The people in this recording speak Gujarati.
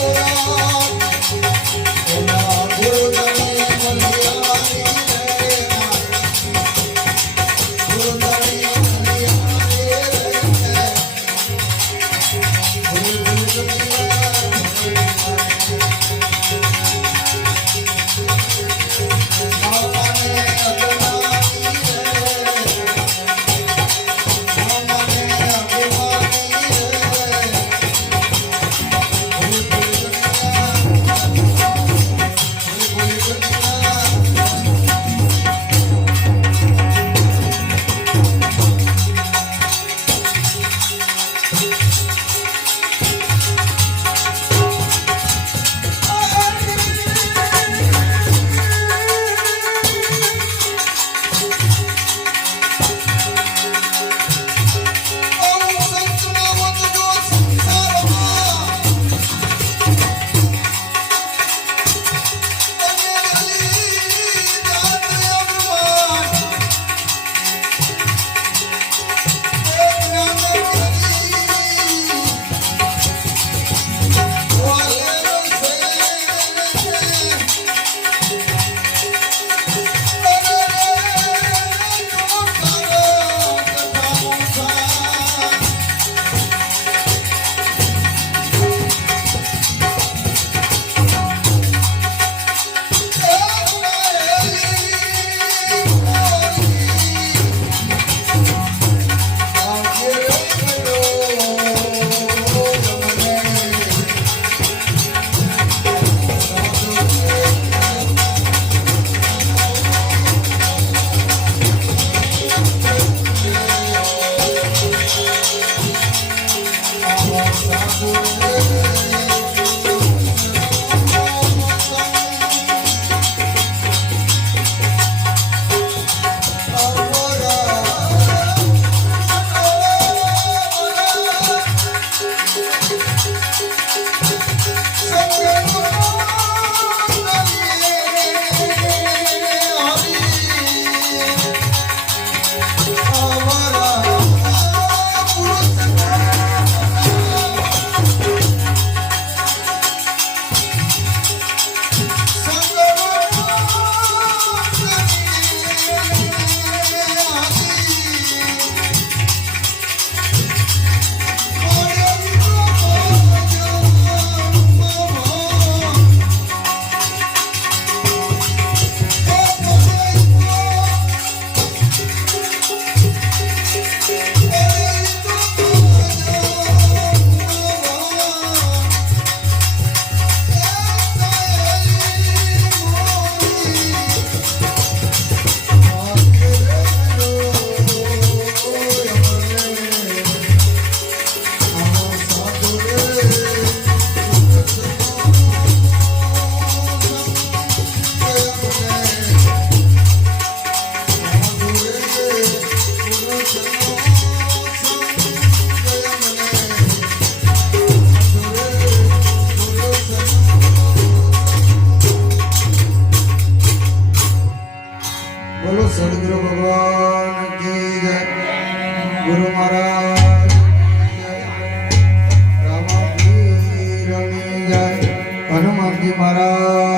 Oh, સદગુરુ ભગવાન કી જય. ગુરુ મહારાજ. રામાજી રમી જય. હનુમાનજી મહારાજ.